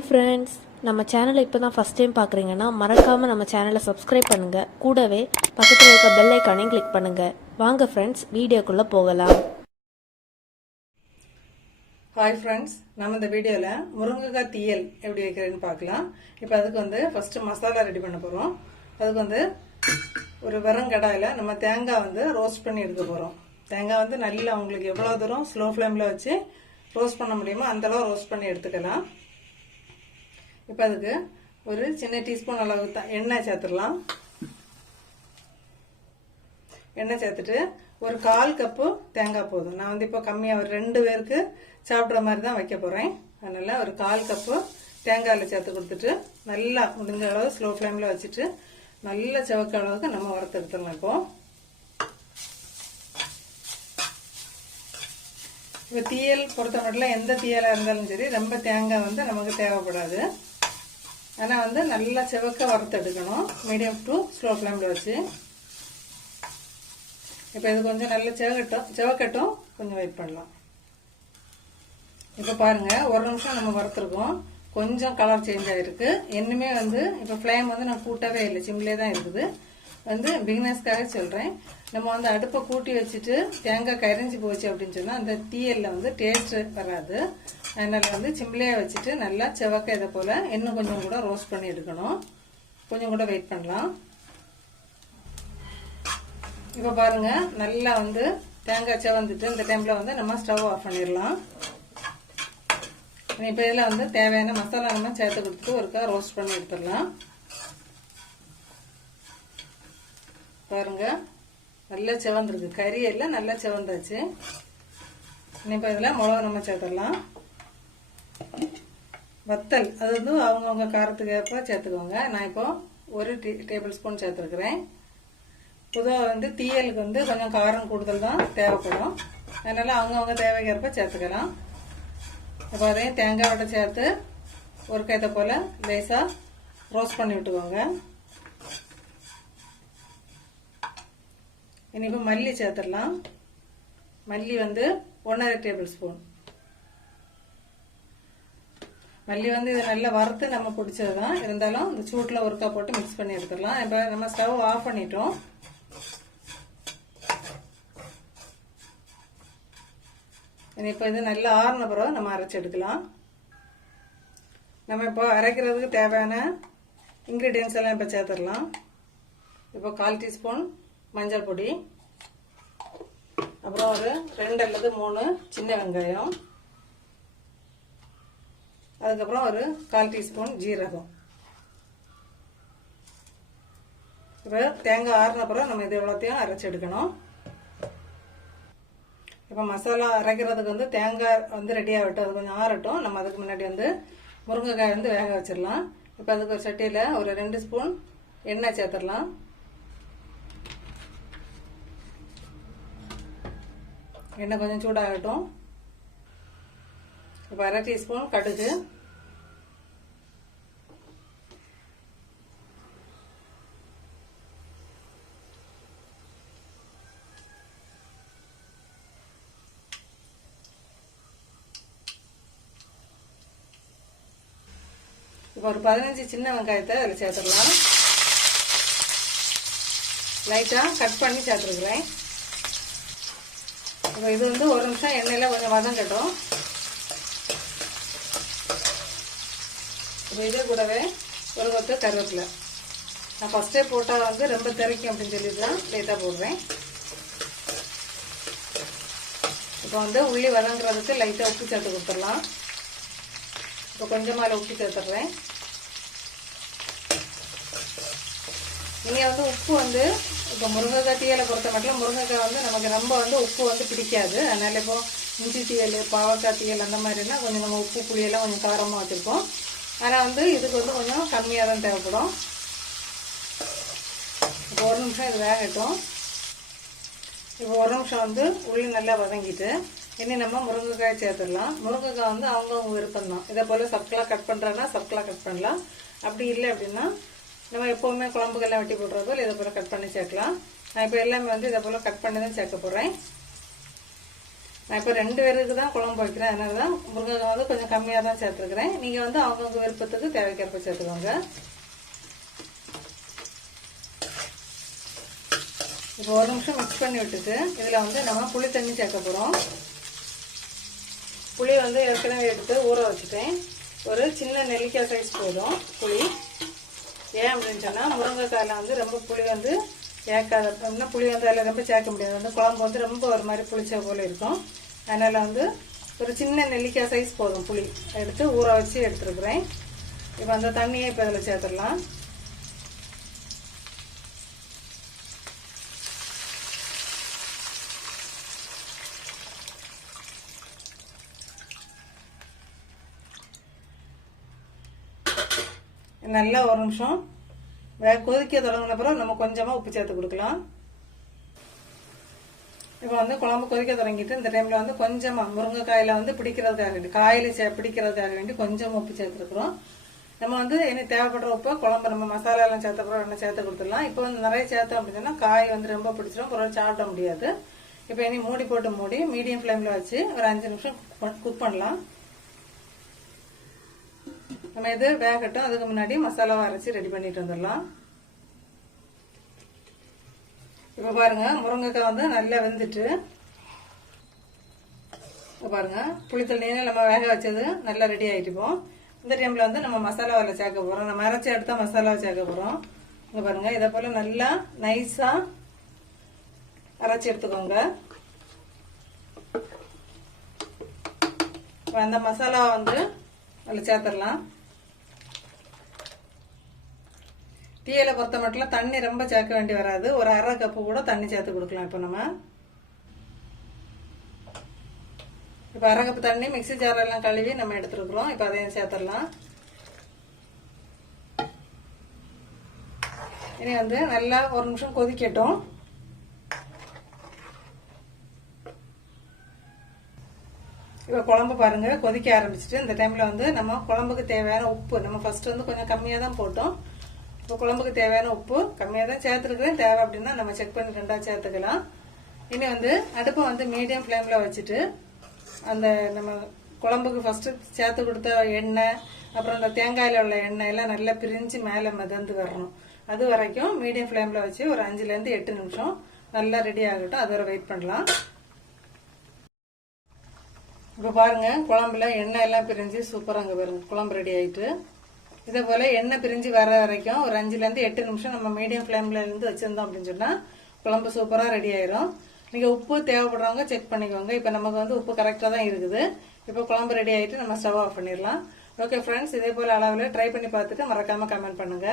Hi friends, நம்ம சேனலை இப்போ தான் ஃபஸ்ட் டைம் பார்க்குறீங்கன்னா மறக்காமல் நம்ம சேனலை சப்ஸ்கிரைப் பண்ணுங்கள். கூடவே பக்கத்தில் இருக்க பெல் ஐக்கானையும் கிளிக் பண்ணுங்கள். வாங்க ஃப்ரெண்ட்ஸ், வீடியோக்குள்ளே போகலாம். ஹாய் ஃப்ரெண்ட்ஸ், நம்ம இந்த வீடியோவில் முருங்கைக்காய் தீயல் எப்படி வைக்கிறதுன்னு பார்க்கலாம். இப்போ அதுக்கு ஃபஸ்ட்டு மசாலா ரெடி பண்ண போகிறோம். அதுக்கு ஒரு வெறுங்கடாயில் நம்ம தேங்காய் ரோஸ்ட் பண்ணி எடுக்க போகிறோம். தேங்காய் நல்லா உங்களுக்கு எவ்வளோ தூரம் ஸ்லோ ஃப்ளேமில் வச்சு ரோஸ்ட் பண்ண முடியுமோ அந்தளவு ரோஸ்ட் பண்ணி எடுத்துக்கலாம். இப்போ அதுக்கு ஒரு சின்ன டீஸ்பூன் அளவுக்கு எண்ணெய் சேர்த்துடலாம். எண்ணெய் சேர்த்துட்டு ஒரு 1/4 கப்பு தேங்காய் போதும். நான் இப்போ கம்மியாக ஒரு 2 பேருக்கு சாப்பிட்ற மாதிரி தான் வைக்க போகிறேன். அதனால் ஒரு 1/4 கப்பு தேங்காயில் சேர்த்து கொடுத்துட்டு நல்லா முடிஞ்ச அளவு ஸ்லோ ஃப்ளேமில் வச்சுட்டு நல்லா செவக்க அளவுக்கு நம்ம வறுத்து எடுத்துடலாம். இப்போ தீயல் பொறுத்த மட்டும் எந்த தீயலாக இருந்தாலும் சரி ரொம்ப தேங்காய் நமக்கு தேவைப்படாது. ஆனால் நல்லா செவக்க வறுத்து எடுக்கணும். மீடியம் டு ஸ்லோ ஃப்ளேமில் வச்சு. இப்போ இது கொஞ்சம் நல்லா செவக்கட்டும் கொஞ்சம் வெயிட் பண்ணலாம். இப்போ பாருங்கள், ஒரு நிமிஷம் நம்ம வறுத்துருக்கோம். கொஞ்சம் கலர் சேஞ்ச் ஆகிருக்கு. இன்னுமே இப்போ ஃப்ளேம் நான் கூட்டவே இல்லை, சிம்லே தான் இருக்குது. பிகினர்ஸ்க்காக சொல்கிறேன். நம்ம அடுப்பை கூட்டி வச்சுட்டு தேங்காய் கரைஞ்சி போச்சு அப்படின்னு சொன்னால் அந்த தீயலில் டேஸ்ட் வராது. அதனால் சிம்லேயே வச்சுட்டு நல்லா செவக்க இதை போல் இன்னும் கொஞ்சம் கூட ரோஸ்ட் பண்ணி எடுக்கணும். கொஞ்சம் கூட வெயிட் பண்ணலாம். இப்போ பாருங்கள், நல்லா தேங்காய் செவந்துட்டு இந்த டைமில் நம்ம ஸ்டவ் ஆஃப் பண்ணிடலாம். இப்போ இதில் தேவையான மசாலா நம்ம சேர்த்து கொடுத்துட்டு ஒருக்கா ரோஸ்ட் பண்ணி எடுத்துடலாம். பாருங்க, நல்லா செவந்துருக்கு. கறி எல்லாம் நல்லா செவந்தாச்சு. இப்போ இதில் மிளகா நம்ம சேர்த்துடலாம். வத்தல் அது அவங்கவுங்க காரத்துக்கு ஏற்ப சேர்த்துக்கோங்க. நான் இப்போ 1 டேபிள் ஸ்பூன் சேர்த்துருக்குறேன். பொதுவாக தீயலுக்கு கொஞ்சம் காரம் கூடுதல் தான் தேவைப்படும். அதனால் அவங்கவுங்க தேவைக்கேற்ப சேர்த்துக்கலாம். இப்போ அதையும் தேங்காயோட சேர்த்து ஒரு கைத்தை போல் லேசாக ரோஸ்ட் பண்ணி விட்டுக்கோங்க. இனிப்பு மல்லி சேர்த்துடலாம். மல்லி 1/2 டேபிள் ஸ்பூன். மல்லி இதை நல்லா வறுத்து நம்ம பிடிச்சது தான், இருந்தாலும் இந்த சூட்டில் ஒருக்கா போட்டு மிக்ஸ் பண்ணி எடுத்துடலாம். இப்போ நம்ம ஸ்டவ் ஆஃப் பண்ணிட்டோம். இப்போ இது நல்லா ஆறின பிறகு நம்ம அரைச்சி எடுக்கலாம். நம்ம இப்போ அரைக்கிறதுக்கு தேவையான இன்க்ரீடியன்ஸ் எல்லாம் இப்போ சேர்த்துடலாம். இப்போ 1/4 டீஸ்பூன் மஞ்சள் பொடி, அப்புறம் ஒரு 2 அல்லது 3 சின்ன வெங்காயம், அதுக்கப்புறம் ஒரு 1/4 டீஸ்பூன் ஜீரகம். இப்போ தேங்காய் ஆறின பிறகு நம்ம இது எவ்வளோத்தையும் அரைச்சி எடுக்கணும். இப்போ மசாலா அரைக்கிறதுக்கு தேங்காய் ரெடி ஆகட்டும், அது கொஞ்சம் ஆறட்டும். நம்ம அதுக்கு முன்னாடி முருங்கைக்காய் வேக வச்சிடலாம். இப்போ அதுக்கு ஒரு சட்டியில் ஒரு 2 ஸ்பூன் எண்ணெய் சேர்த்துடலாம். எண்ணெய் கொஞ்சம் சூடாகட்டும். இப்போ 1/2 டீஸ்பூன் கடுகு, இப்போ ஒரு 15 சின்ன வெங்காயத்தை அதில் சேர்த்துடலாம். லைட்டாக கட் பண்ணி சேர்த்துருக்குறேன். இப்போ இது ஒரு நிமிஷம் எண்ணெயில் கொஞ்சம் வதங்கட்டும். இப்போ இதே கூடவே ஒரு கொத்து கருவேப்பிலை. நான் ஃபஸ்ட்டே போட்டால் ரொம்ப திரைக்கும் அப்படின்னு சொல்லிட்டு தான் லைட்டாக போடுறேன். இப்போ உள்ளி வதங்குறதுக்கு லைட்டாக உப்பு சேர்த்து கொடுத்துடலாம். இப்போ கொஞ்சமாக உப்பு சேர்த்துட்றேன். இனி உப்பு இப்போ முருங்கைக்காய் தீயலை பொறுத்த மட்டும் முருங்கைக்காய் நமக்கு ரொம்ப உப்பு பிடிக்காது. அதனால் இப்போ இஞ்சி தீயல், பாவக்காய் தீயல் அந்த மாதிரினா கொஞ்சம் நம்ம உப்பு புளியெல்லாம் கொஞ்சம் காரமாக வச்சுருக்கோம். ஆனால் இதுக்கு கொஞ்சம் கம்மியாக தான் தேவைப்படும். இப்போ ஒரு நிமிஷம் இது வேகட்டும். இப்போ ஒரு நிமிஷம் உள்ளி நல்லா வதங்கிட்டு இனி நம்ம முருங்கைக்காய் சேர்த்துடலாம். முருங்கைக்காய் அவங்கவுங்க விருப்பம் தான். இதே போல் சர்க்கலாக கட் பண்ணுறதுனா சர்க்கலாக கட் பண்ணலாம். அப்படி இல்லை அப்படின்னா நம்ம எப்போவுமே குழம்புக்கெல்லாம் வெட்டி போடுறதோ இதை போல் கட் பண்ணி சேர்க்கலாம். நான் இப்போ எல்லாமே இதை போல் கட் பண்ணி தான் சேர்க்க போகிறேன். நான் இப்போ 2 பேருக்கு தான் குழம்பு வைக்கிறேன். அதனால தான் முருங்கைக்காய் வந்து கொஞ்சம் கம்மியாக தான் சேர்த்துருக்கிறேன். நீங்கள் வந்து அவங்கவுங்க விருப்பத்துக்கு தேவைக்கிறப்ப சேர்த்துக்கோங்க. இப்போ 1 நிமிஷம் மிக்ஸ் பண்ணி விட்டுட்டு இதில் வந்து நம்ம புளி தண்ணி சேர்க்க போகிறோம். புளி வந்து ஏற்கனவே எடுத்து ஊற வச்சுட்டேன். ஒரு சின்ன நெல்லிக்காய் சைஸ் போதும் புளி. ஏன் அப்படின்னு சொன்னால் முருங்கைக்காயில் வந்து ரொம்ப புளி வந்து சேர்க்காத, அப்படின்னா புளி வந்து அதில் ரொம்ப சேர்க்க முடியாது. வந்து குழம்பு வந்து ரொம்ப ஒரு மாதிரி புளிச்ச போல் இருக்கும். அதனால் வந்து ஒரு சின்ன நெல்லிக்காய் சைஸ் போதும் புளி எடுத்து ஊற வச்சு எடுத்துருக்குறேன். இப்போ அந்த தண்ணியை இப்போ இதில் சேர்த்துடலாம். நல்லா 1 நிமிஷம் கொதிக்க தொடங்கின பிறகு நம்ம கொஞ்சமாக உப்பு சேர்த்து கொடுக்கலாம். இப்போ வந்து குழம்பு கொதிக்க தொடங்கிட்டு இந்த டைமில் வந்து கொஞ்சமாக முருங்கைக்காயில் வந்து பிடிக்கிறதுக்காக வேண்டி, காயில் பிடிக்கிறதுக்காக வேண்டி கொஞ்சம் உப்பு சேர்த்துருக்குறோம். நம்ம வந்து இனி தேவைப்படுற உப்பை குழம்பு நம்ம மசாலாலாம் சேர்த்த பிறகு என்ன சேர்த்து கொடுத்துடலாம். இப்போ வந்து நிறைய சேர்த்தோம் அப்படின்னா காய் வந்து ரொம்ப பிடிச்சிடும், பிறகு சாப்பிட முடியாது. இப்போ இனி மூடி போட்டு மீடியம் ஃப்ளேமில் வச்சு ஒரு 5 நிமிஷம் குக் பண்ணலாம். நம்ம இது வேகட்டும். அதுக்கு முன்னாடி மசாலாவை அரைச்சி ரெடி பண்ணிட்டு வந்துடலாம். இப்போ பாருங்க முருங்கைக்காய் வந்து நல்லா வெந்துட்டு, பாருங்க புளித்தண்ணியில நம்ம வேக வச்சது நல்லா ரெடி ஆயிட்டுப்போம். இந்த டைம்ல வந்து நம்ம மசாலாவில் சேர்க்க போறோம். நம்ம அரைச்சி எடுத்தா மசாலாவை சேர்க்க போறோம். இங்க பாருங்க இதை போல நல்லா நைஸா அரைச்சி எடுத்துக்கோங்க. அந்த மசாலாவை வந்து அதில் சேர்த்துடலாம். டீயில பொறுத்த மட்டும் தண்ணி ரொம்ப சேர்க்க வேண்டி வராது. ஒரு 1/2 கப்பு கூட தண்ணி சேர்த்து கொடுக்கலாம். இப்போ நம்ம 1/2 கப்பு தண்ணி மிக்ஸி ஜாரெல்லாம் கழுவி நம்ம எடுத்துருக்குறோம். இப்போ அதையும் சேர்த்துடலாம். இனி வந்து நல்லா 1 நிமிஷம் கொதிக்கட்டும். இப்போ குழம்பு பாருங்க கொதிக்க ஆரம்பிச்சுட்டு இந்த டைம்ல வந்து நம்ம குழம்புக்கு தேவையான உப்பு நம்ம ஃபர்ஸ்ட் வந்து கொஞ்சம் கம்மியாக தான் போட்டோம். இப்போ குழம்புக்கு தேவையான உப்பு கம்மியாக தான் சேர்த்துருக்குறேன். தேவை அப்படின்னா நம்ம செக் பண்ணி 2ஆக சேர்த்துக்கலாம். இனி வந்து அடுப்பை வந்து மீடியம் ஃப்ளேமில் வச்சுட்டு அந்த நம்ம குழம்புக்கு ஃபர்ஸ்ட் சேர்த்து கொடுத்த எண்ணெய், அப்புறம் அந்த தேங்காயில் உள்ள எண்ணெய் எல்லாம் நல்லா பிரிஞ்சு மேலே மிதந்து வரணும். அது வரைக்கும் மீடியம் ஃப்ளேமில் வச்சு ஒரு 5லேருந்து 8 நிமிஷம் நல்லா ரெடி ஆகட்டும். அது வரை வெயிட் பண்ணலாம். இப்போ பாருங்க குழம்புல எண்ணெய் எல்லாம் பிரிஞ்சு சூப்பராக அங்கே பாருங்க குழம்பு ரெடி ஆயிட்டு. இதே போல எண்ணெய் பிரிஞ்சு வர வரைக்கும் ஒரு 5லேருந்து 8 நிமிஷம் நம்ம மீடியம் ஃப்ளேம்ல இருந்து வச்சிருந்தோம் அப்படின்னு சொன்னா குழம்பு சூப்பரா ரெடி ஆயிரும். நீங்க உப்பு தேவைப்படுறவங்க செக் பண்ணிக்கோங்க. இப்போ நமக்கு வந்து உப்பு கரெக்டா தான் இருக்குது. இப்போ குழம்பு ரெடி ஆயிட்டு நம்ம ஸ்டவ் ஆஃப் பண்ணிடலாம். ஓகே ஃப்ரெண்ட்ஸ், இதே போல அளவில் ட்ரை பண்ணி பார்த்துட்டு மறக்காம கமெண்ட் பண்ணுங்க.